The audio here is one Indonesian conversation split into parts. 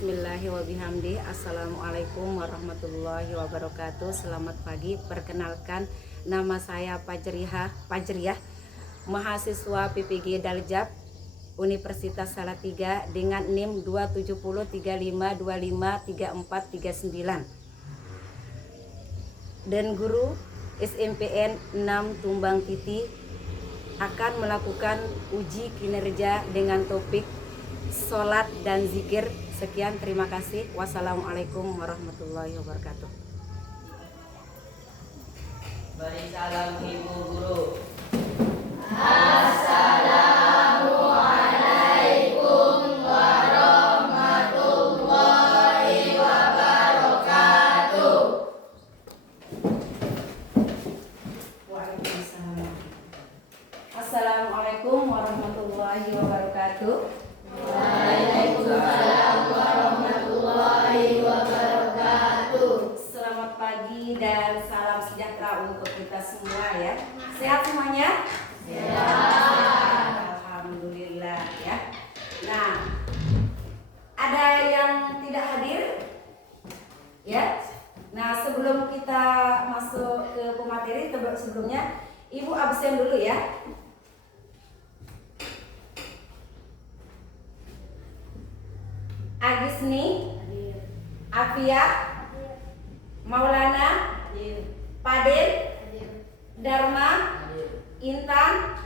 Bismillahirrahmanirrahim. Assalamualaikum warahmatullahi wabarakatuh. Selamat pagi. Perkenalkan, nama saya Fajriah, mahasiswa PPG Daljab Universitas Salatiga dengan NIM 27035253439 dan guru SMPN 6 Tumbang Titi akan melakukan uji kinerja dengan topik sholat dan zikir. Sekian, terima kasih. Wassalamualaikum warahmatullahi wabarakatuh. Beri salam Ibu Guru. Assalamualaikum warahmatullahi wabarakatuh. Waalaikumsalam. Assalamualaikum warahmatullahi wabarakatuh. Waalaikumsalam warahmatullahi wabarakatuh. Selamat pagi dan salam sejahtera untuk kita semua ya. Sehat semuanya? Sehat. Alhamdulillah ya. Nah, ada yang tidak hadir? Ya. Nah, sebelum kita masuk ke pemateri, sebelumnya Ibu absen dulu ya. Agisni, Afia, Maulana, Padil, Dharma, Intan,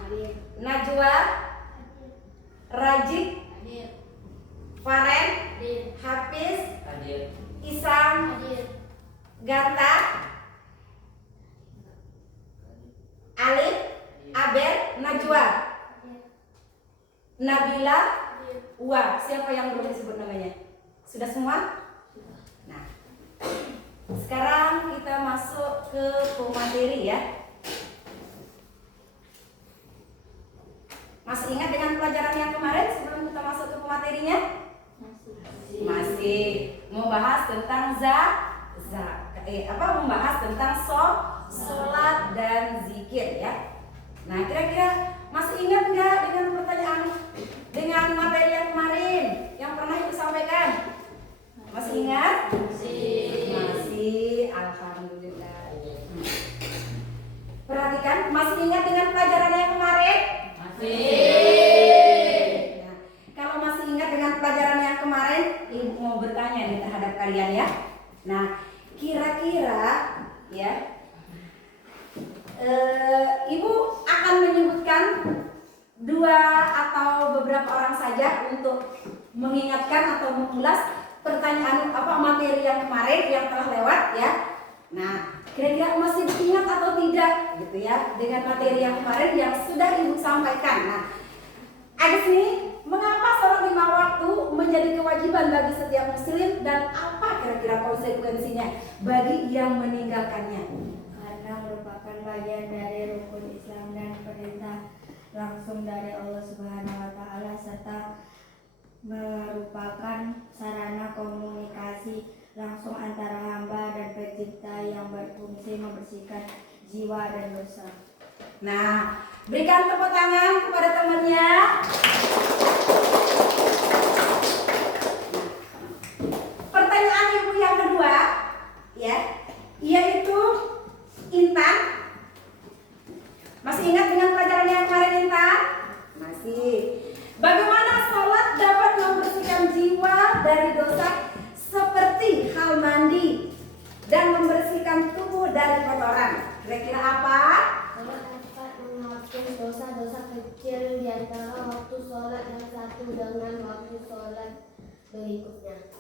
Najwa, Rajik, Faren, Hafiz, Isam, Ganta, Alif, Abel, Najwa, Nabila, Uwa. Siapa yang belum disebut namanya? Sudah semua? Nah, sekarang kita masuk ke pemateri ya. Masih ingat dengan pelajaran yang kemarin sebelum kita masuk ke pematerinya? Masih membahas tentang membahas tentang sholat dan zikir ya. Nah, kira-kira masih ingat nggak dengan pertanyaan, dengan materi yang kemarin yang pernah Ibu sampaikan? Masih ingat? Masih. Alhamdulillah. Perhatikan, masih ingat dengan pelajaran yang kemarin? Nah, kalau masih ingat dengan pelajaran yang kemarin, Ibu mau bertanya nih terhadap kalian ya. Nah, kira-kira ya, Ibu akan menyebutkan dua atau beberapa orang saja untuk mengingatkan atau mengulas pertanyaan materi yang kemarin yang telah lewat ya. Nah, kira-kira masih ingat atau tidak gitu ya dengan materi yang kemarin yang sudah Ibu sampaikan. Nah, ada sini, mengapa sholat 5 waktu menjadi kewajiban bagi setiap muslim dan apa kira-kira konsekuensinya bagi yang meninggalkannya? Karena merupakan bagian dari rukun Islam dan perintah langsung dari Allah Subhanahu wa taala serta merupakan sarana komunikasi langsung antara hamba dan pencipta yang berfungsi membersihkan jiwa dan dosa. Nah, berikan tepuk tangan kepada temannya. Pertanyaan Ibu yang kedua ya, yaitu Intan. Masih ingat dengan pelajaran yang kemarin Intan? Masih. Bagaimana sholat dapat membersihkan jiwa dari dosa seperti hal mandi dan membersihkan tubuh dari kotoran? Kira-kira apa? Sholat dapat menghapus dosa-dosa kecil di antara waktu sholat yang satu dengan waktu sholat berikutnya.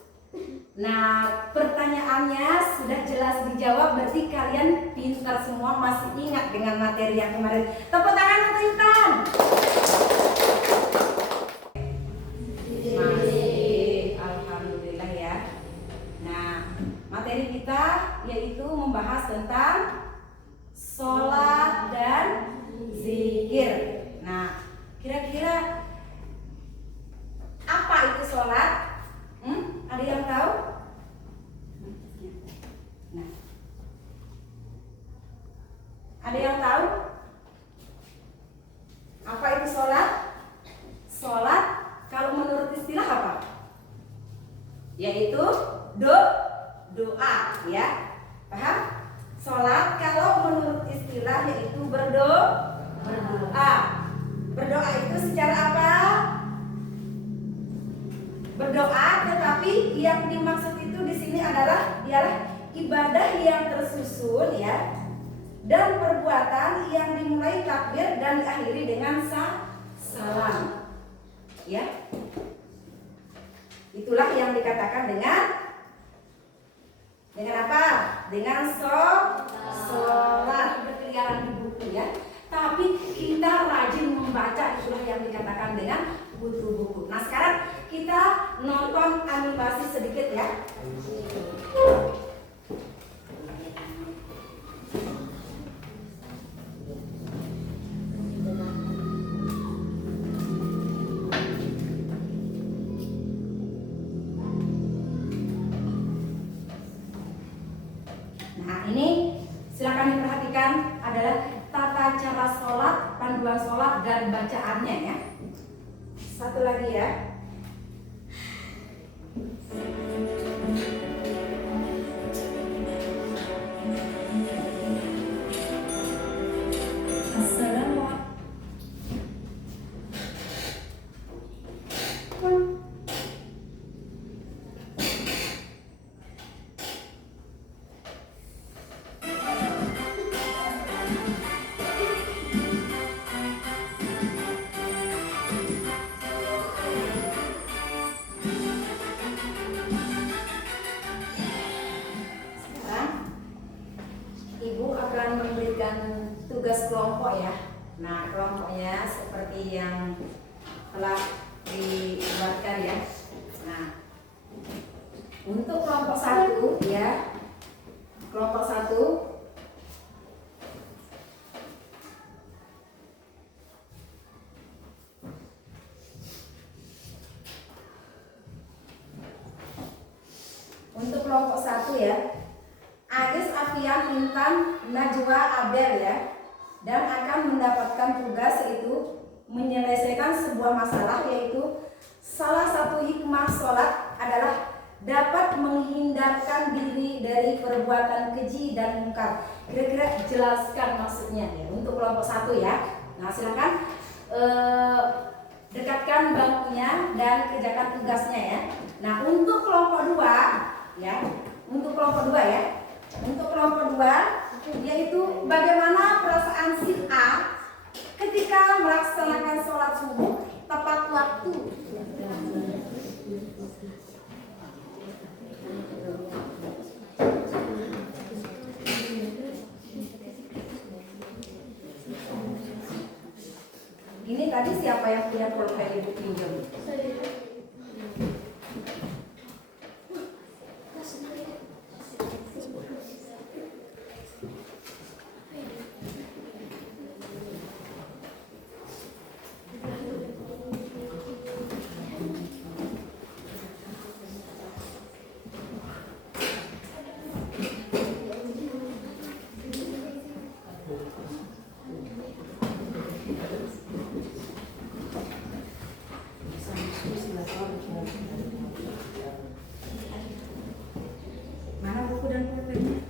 Nah, pertanyaannya sudah jelas dijawab, berarti kalian pintar semua, masih ingat dengan materi yang kemarin. Tepuk tangan untuk Intan. Masih, alhamdulillah ya. Nah, materi kita yaitu membahas tentang sholat dan zikir. Nah, kira-kira apa itu sholat? Ada yang tahu? Nah, ada yang tahu? Apa itu sholat? Sholat kalau menurut istilah apa? yaitu doa ya. Paham? Sholat kalau menurut istilah yaitu berdoa. Berdoa itu secara apa? Berdoa, tetapi yang dimaksud itu di sini adalah ialah ibadah yang tersusun ya, dan perbuatan yang dimulai takbir dan diakhiri dengan salam. Ya. Itulah yang dikatakan dengan apa? Dengan sholat. Berkeliaran di buku ya. Tapi kita rajin membaca, itulah yang dikatakan dengan buku-buku. Nah sekarang kita nonton animasi sedikit ya. Nah ini silakan diperhatikan adalah tata cara sholat, panduan sholat dan bacaannya ya. Satu lagi ya. Tugas kelompok ya. Nah kelompoknya seperti yang telah dibuatkan ya. Nah untuk kelompok 1 ya, kelompok 1 untuk kelompok 1 ya, Agis, Afian, Intan, Najwa, Abel ya, dan akan mendapatkan tugas yaitu menyelesaikan sebuah masalah, yaitu salah satu hikmah sholat adalah dapat menghindarkan diri dari perbuatan keji dan mungkar. Kira-kira jelaskan maksudnya ya untuk kelompok 1 ya. Nah silakan dekatkan bangkunya dan kerjakan tugasnya ya. Nah untuk kelompok 2 ya, untuk kelompok 2 ya. Untuk kelompok 2 yaitu bagaimana perasaan si A ketika melaksanakan sholat subuh tepat waktu. Ini tadi siapa yang punya pulpen ibu pinjam? Mana buku dan pulpennya?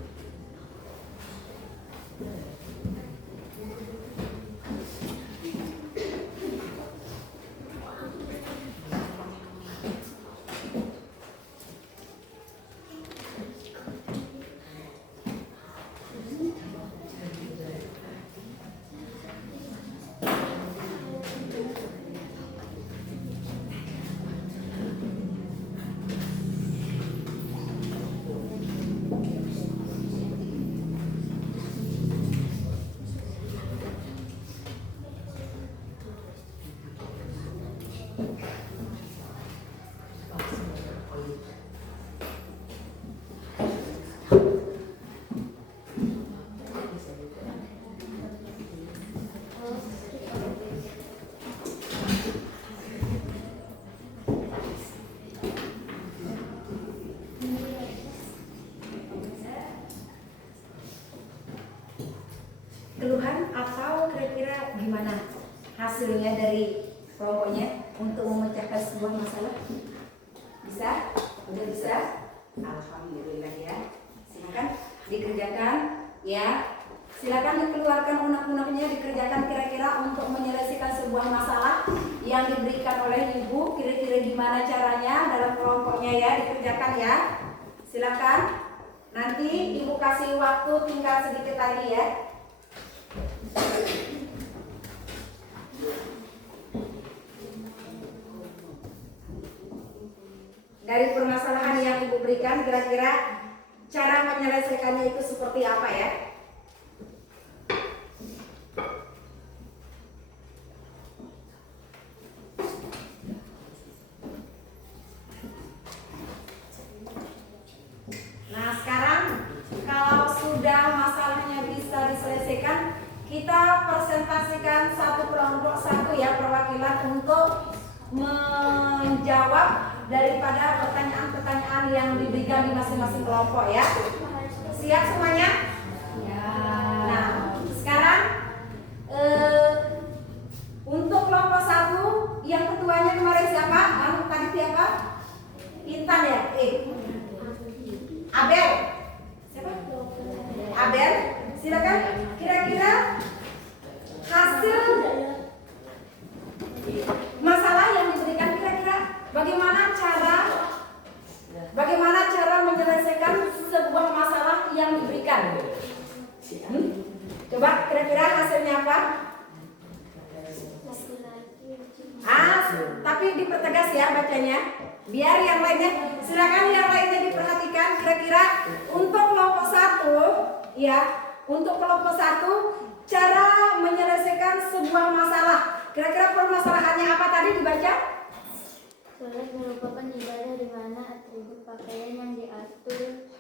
Keluhan atau kira-kira gimana hasilnya dari kelompoknya untuk memecahkan sebuah masalah? Bisa? Udah bisa? Ya, silakan dikeluarkan unek-uneknya, dikerjakan kira-kira untuk menyelesaikan sebuah masalah yang diberikan oleh ibu. Kira-kira gimana caranya dalam kelompoknya ya, dikerjakan ya. Silakan. Nanti ibu kasih waktu tinggal sedikit lagi ya. Dari permasalahan yang ibu berikan, kira-kira cara menyelesaikannya itu seperti apa ya? Nah, sekarang kalau sudah masalahnya bisa diselesaikan, kita presentasikan satu kelompok satu ya, perwakilan untuk menjawab daripada pertanyaan-pertanyaan yang diberikan di masing-masing kelompok ya. Siap semuanya? Ya. Nah, sekarang untuk kelompok satu yang ketuanya kemarin siapa? Tadi siapa? Intan ya? Abel. Siapa? Abel. Silakan. Kira-kira hasil masalah yang diberikan, kira-kira bagaimana cara menyelesaikan sebuah masalah yang diberikan? Coba kira-kira hasilnya apa? Tapi dipertegas ya bacanya, biar yang lainnya, silakan yang lainnya diperhatikan. Kira-kira untuk kelompok satu ya, untuk kelompok satu cara menyelesaikan sebuah masalah. Kira-kira permasalahannya apa tadi dibaca? Sholat merupakan ibadah di mana atribut pakaian yang diatur,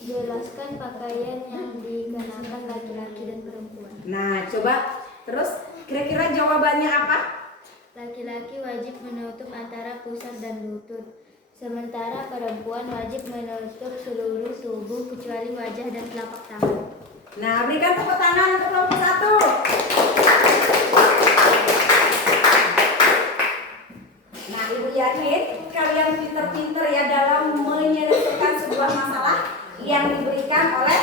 jelaskan pakaian yang dikenakan laki-laki dan perempuan. Nah, coba terus kira-kira jawabannya apa? Laki-laki wajib menutup antara pusar dan lutut, sementara perempuan wajib menutup seluruh tubuh kecuali wajah dan telapak tangan. Nah, berikan tepuk tangan untuk kelompok satu. Nah, ibu yakin kalian pinter-pinter ya dalam menyelesaikan sebuah masalah yang diberikan oleh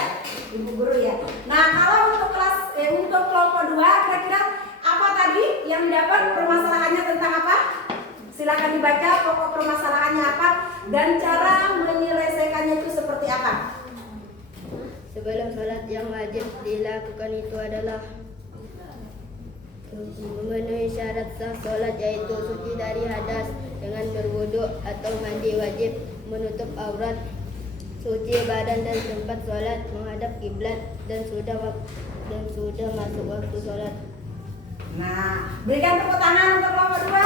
ibu guru ya. Nah, kalau untuk untuk kelompok 2, kira-kira apa tadi yang didapat, permasalahannya tentang apa? Silakan dibaca pokok permasalahannya apa dan cara menyelesaikannya itu seperti apa. Sebelum sholat yang wajib dilakukan itu adalah memenuhi syarat sah sholat, yaitu suci dari hadas dengan berwudu atau mandi, wajib menutup aurat, suci badan dan tempat sholat, menghadap kiblat, dan sudah masuk waktu sholat. Nah, berikan tepuk tangan untuk kelompok 2.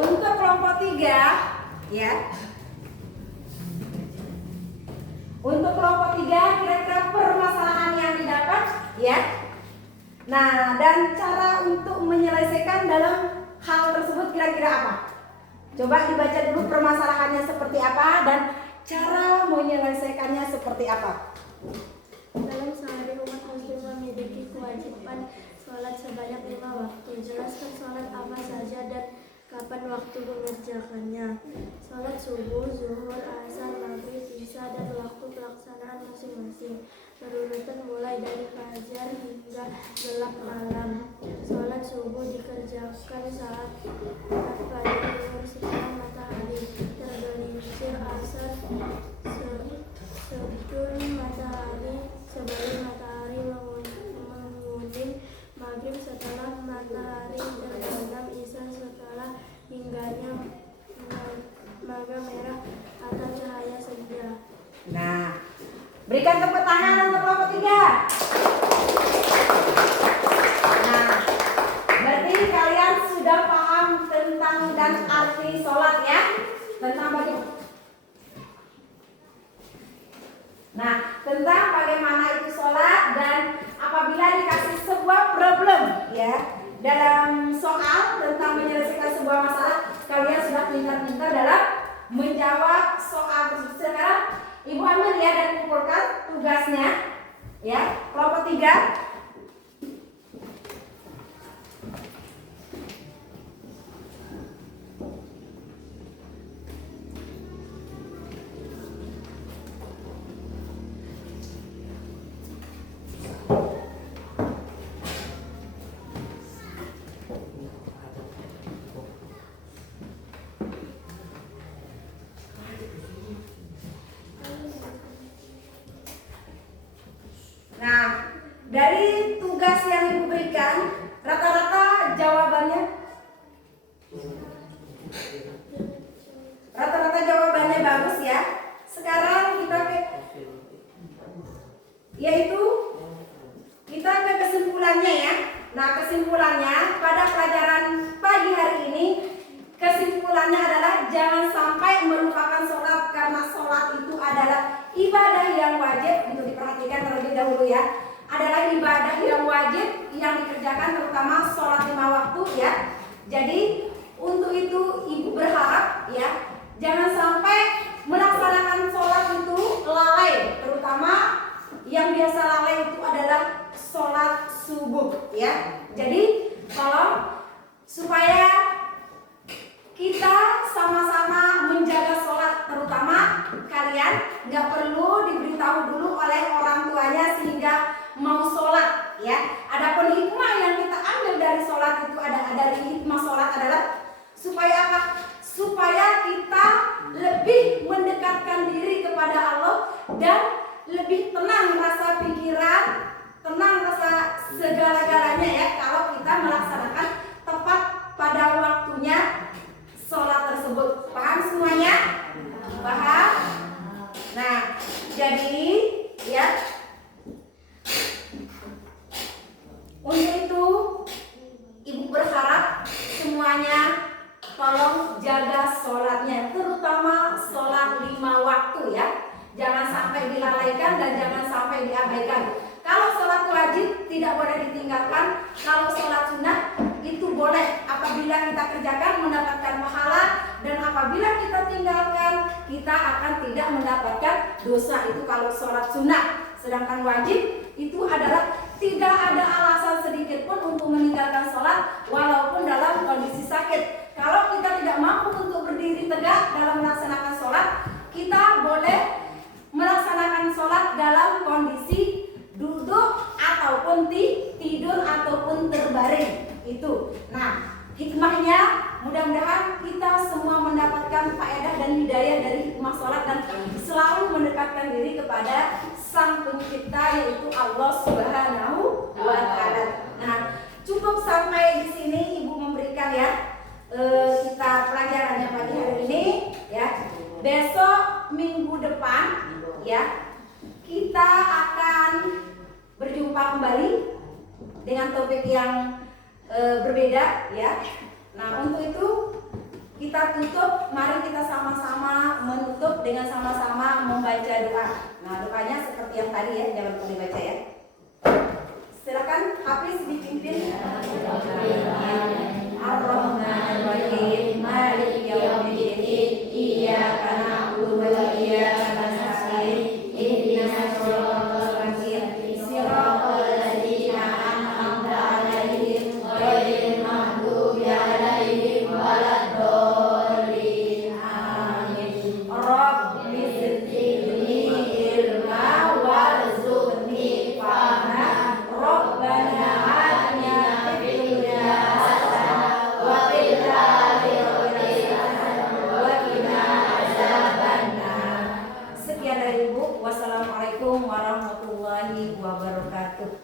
Untuk kelompok 3 ya. Untuk kelompok 3 kira-kira permasalahan yang didapat ya. Nah, dan cara untuk menyelesaikan dalam hal tersebut kira-kira apa? Coba dibaca dulu permasalahannya seperti apa dan cara menyelesaikannya seperti apa. Dalam sehari umat muslim memiliki kewajiban sholat sebanyak 5 waktu. Jelaskan sholat apa saja dan kapan waktu mengerjakannya. Sholat subuh, zuhur, asar, maghrib, isya, dan waktu pelaksanaan masing-masing. Berurutan mulai dari fajar hingga gelap malam. Sholat subuh dikerjakan saat pagi timur setelah matahari tergelincir, asar sebelum matahari menguning, maghrib setelah matahari terbenam, isya setelah hingganya maga merah atau cahaya senja. Nah, berikan tepuk tangan untuk kelompok 3. Nah, berarti kalian sudah paham tentang dan arti sholat ya, tentang bagaimana itu sholat, dan apabila dikasih sebuah problem ya dalam soal tentang menyelesaikan sebuah masalah, kalian sudah pintar-pintar dalam menjawab soal tersebut. Sekarang Ibu ambil ya dan kumpulkan tugasnya ya, kelompok 3. Dari tugas yang Ibu berikan, rata-rata jawabannya bagus ya. Sekarang yaitu kita ke kesimpulannya ya. Nah, kesimpulannya pada pelajaran pagi hari ini, kesimpulannya adalah jangan sampai melupakan sholat, karena sholat itu adalah ibadah yang wajib. Untuk diperhatikan terlebih dahulu ya, adalah ibadah yang wajib yang dikerjakan, terutama sholat 5 waktu ya. Jadi untuk itu Ibu berharap ya, jangan sampai melaksanakan sholat itu lalai, terutama yang biasa lalai itu adalah sholat subuh ya. Jadi tolong supaya kita sama-sama menjaga sholat, terutama kalian nggak perlu diberitahu dulu oleh orang tuanya sehingga mau sholat ya. Adapun hikmah yang kita ambil dari sholat itu dari hikmah sholat adalah supaya apa? Supaya kita lebih mendekatkan diri kepada Allah dan lebih tenang rasa pikiran, tenang rasa segala-galanya ya, kalau kita melaksanakan tepat pada waktunya sholat tersebut. Paham semuanya? Paham? Nah, jadi ya, untuk itu Ibu berharap semuanya tolong jaga sholatnya, terutama sholat 5 waktu ya. Jangan sampai dilalaikan dan jangan sampai diabaikan. Kalau sholat wajib tidak boleh ditinggalkan. Kalau sholat sunnah itu boleh apabila kita kerjakan mendapatkan pahala, dan apabila kita tinggalkan kita akan tidak mendapatkan dosa. Itu kalau sholat sunnah. Sedangkan wajib itu adalah tidak ada alasan sedikit pun untuk meninggalkan sholat walaupun dalam kondisi sakit. Kalau kita tidak mampu untuk berdiri tegak dalam melaksanakan sholat, kita boleh melaksanakan sholat dalam kondisi duduk ataupun tidur ataupun terbaring. Itu. Nah, hikmahnya mudah-mudahan kita semua mendapatkan faedah dan hidayah dari hikmah sholat dan selalu mendekatkan diri kepada Sang Pencipta, yaitu Allah Subhanahu wa Ta'ala. Nah, cukup sampai di sini Ibu memberikan ya kita pelajarannya pagi hari ini ya. Besok minggu depan ya, kita akan berjumpa kembali dengan topik yang berbeda ya. Nah, untuk itu kita tutup, mari kita sama-sama menutup dengan sama-sama membaca doa. Nah, doanya seperti yang tadi ya, jangan lupa dibaca ya. Silakan Hafiz dipimpin. Ar-Rahmanir-Rahim, Maliki Yaumiddin, Iyyaka na'budu wa iyyaka nasta'in, ihdinas siratal mustaqim, siratal ladzina an'amta 'alaihim, ghairil maghdubi 'alaihim waladdallin. Amin. Rabbi zidni ilma warzuqni fahma. Rabbana atina fid dunya hasanah wa fil akhirati hasanah wa qina adzabannar. Sekian dari Ibu. Wassalamualaikum warahmatullahi wabarakatuh.